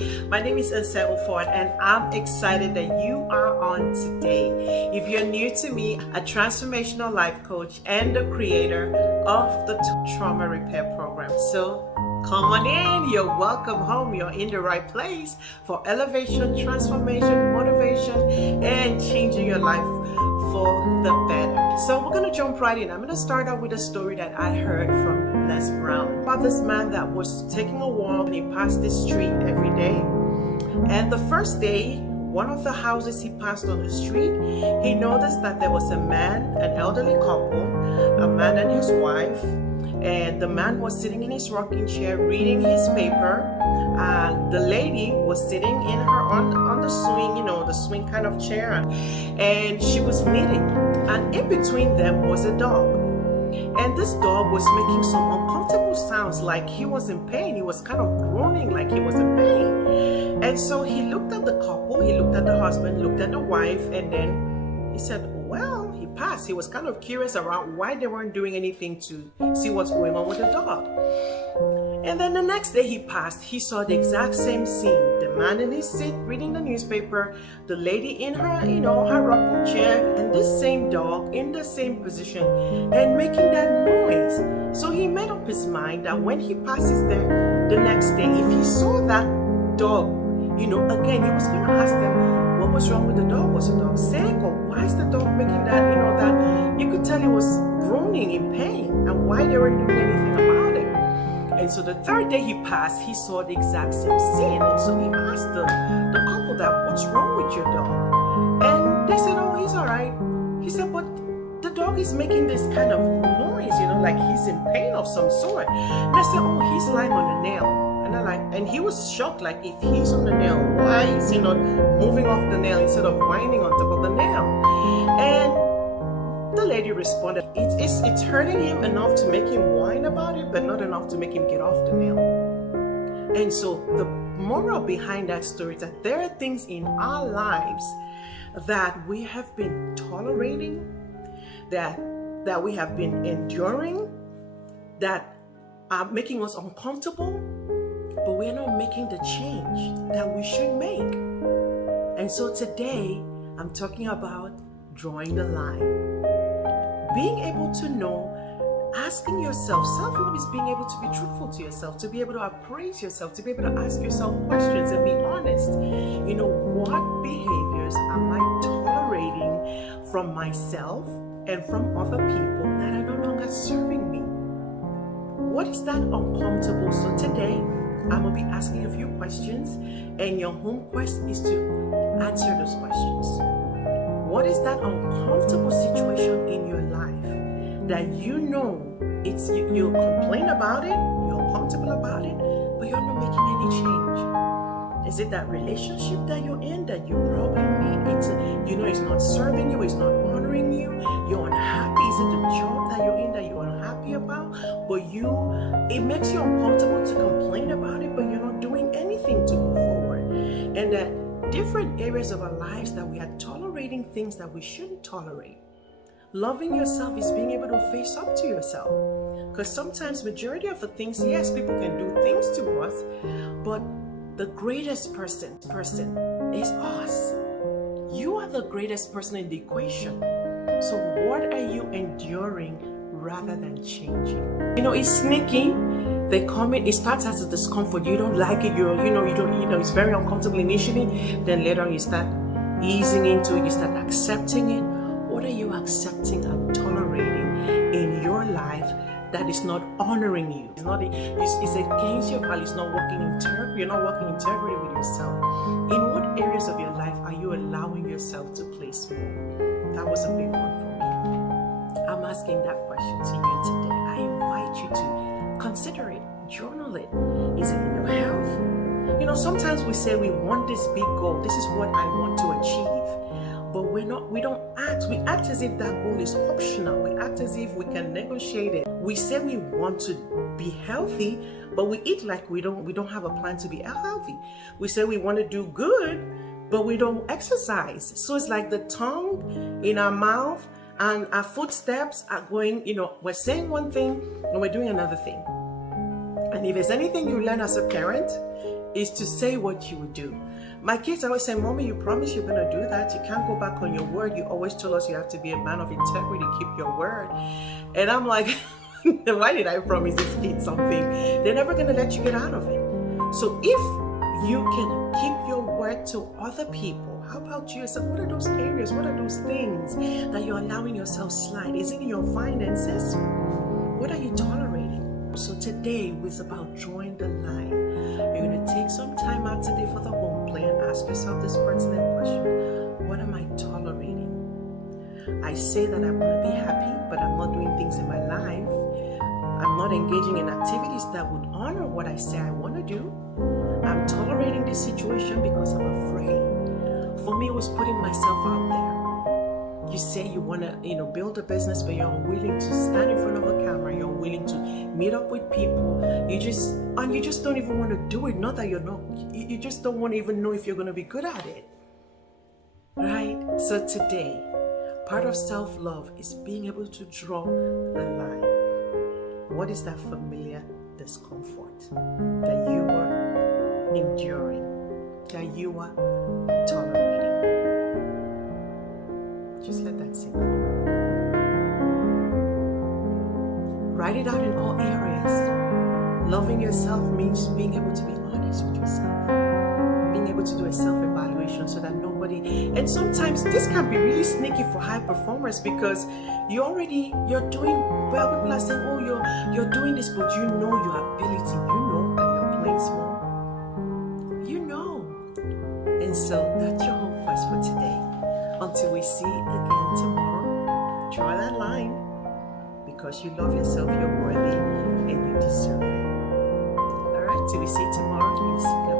My name is Ford, and I'm excited that you are on today. If you're new to me, a transformational life coach and the creator of the trauma repair program. So come on in, you're welcome home, you're in the right place for elevation, transformation, motivation, and changing your life for the better. So we're gonna jump right in. I'm gonna start out with a story that I heard from Les Brown about this man that was taking a walk and he passed this street every day. And the first day, one of the houses he passed on the street, he noticed that there was a man, an elderly couple, a man and his wife, and the man was sitting in his rocking chair reading his paper, and the lady was sitting in her on the swing, the swing kind of chair, and she was knitting, and in between them was a dog. And this dog was making some uncomfortable sounds, like he was in pain. He was kind of groaning like he was in pain. And so he looked at the couple, he looked at the husband, looked at the wife, and then he said, well, he passed. He was kind of curious around why they weren't doing anything to see what's going on with the dog. And then the next day he passed, he saw the exact same scene. The man in his seat reading the newspaper, the lady in her, her rocking chair, and this same dog in the same position and making that noise. So he made up his mind that when he passes there the next day, if he saw that dog, again, he was going to ask them, what was wrong with the dog? Was the dog sick? Or why is the dog making that, that you could tell he was groaning in pain, and why they weren't doing anything about it? And so the third day he passed, he saw the exact same scene. And so he asked the couple that, what's wrong with your dog? And they said, oh, he's all right. He said, but the dog is making this kind of noise, like he's in pain of some sort. And I said, oh, he's lying on a nail. And he was shocked, like, if he's on the nail, why is he not moving off the nail instead of whining on top of the nail? And the lady responded, it's hurting him enough to make him whine about it, but not enough to make him get off the nail. And so the moral behind that story is that there are things in our lives that we have been tolerating, that we have been enduring, that are making us uncomfortable, but we're not making the change that we should make. And so today, I'm talking about drawing the line. Being able to know, asking yourself, self-love is being able to be truthful to yourself, to be able to appraise yourself, to be able to ask yourself questions and be honest. What behaviors am I tolerating from myself and from other people that are no longer serving me? What is that uncomfortable? So today, I'm going to be asking a few questions, and your home quest is to answer those questions. What is that uncomfortable situation in your life that you complain about it, you're uncomfortable about it, but you're not making any change? Is it that relationship that you're in that you probably need? It's not serving you, it's not honoring you, you're unhappy? Is it the job that you're in that you're unhappy about, but it makes you uncomfortable to complain about it, but you're not doing anything to move forward? And that different areas of our lives that we are tolerating things that we shouldn't tolerate. Loving yourself is being able to face up to yourself. Because sometimes majority of the things, yes, people can do things to us, but the greatest person is us. You are the greatest person in the equation. So what are you enduring rather than changing? It's sneaky. They come in, it starts as a discomfort. You don't like it, it's very uncomfortable initially. Then later on you start easing into it, you start accepting it. What are you accepting and tolerating in your life that is not honoring you? It's against your value. It's not working integrity. You're not working integrity with yourself. In what areas of your life are you allowing yourself to play small? That was a big one for me. I'm asking that question to you today. I invite you to consider it, journal it. Is it in your health? Sometimes we say we want this big goal. This is what I want to achieve. But we don't act. We act as if that goal is optional. We act as if we can negotiate it. We say we want to be healthy, but we eat like we don't have a plan to be healthy. We say we want to do good, but we don't exercise. So it's like the tongue in our mouth and our footsteps are going, we're saying one thing and we're doing another thing. And if there's anything you learn as a parent, is to say what you would do. My kids always say, Mommy, you promise you're going to do that. You can't go back on your word. You always told us you have to be a man of integrity, keep your word. And I'm like, why did I promise these kids something? They're never going to let you get out of it. So if you can keep your word to other people, how about yourself? What are those areas? What are those things that you're allowing yourself slide? Is it in your finances? What are you tolerating? So today was about drawing the line. You're going to take some time out today for the home play and ask yourself this pertinent question. What am I tolerating? I say that I want to be happy, but I'm not doing things in my life. I'm not engaging in activities that would honor what I say I want to do. I'm tolerating this situation because I'm afraid. For me, it was putting myself out there. You say you want to, build a business, but you're unwilling to stand in front of a camera. You're unwilling to meet up with people. You just don't even want to do it. Not that you just don't want to even know if you're going to be good at it. Right? So today, part of self-love is being able to draw the line. What is that familiar discomfort that you are enduring, that you are tolerating? Just let that sink in. Write it out in all areas. Loving yourself means being able to be honest with yourself, being able to do a self-evaluation so that nobody, and sometimes this can be really sneaky for high performers because you're doing well. People are saying, oh, you're doing this, but you know your ability, you know that you're playing small. You know. And so that's your home quest for today. Until we see again tomorrow, draw that line because you love yourself, you're worthy, and you deserve it. All right, till we see tomorrow, please.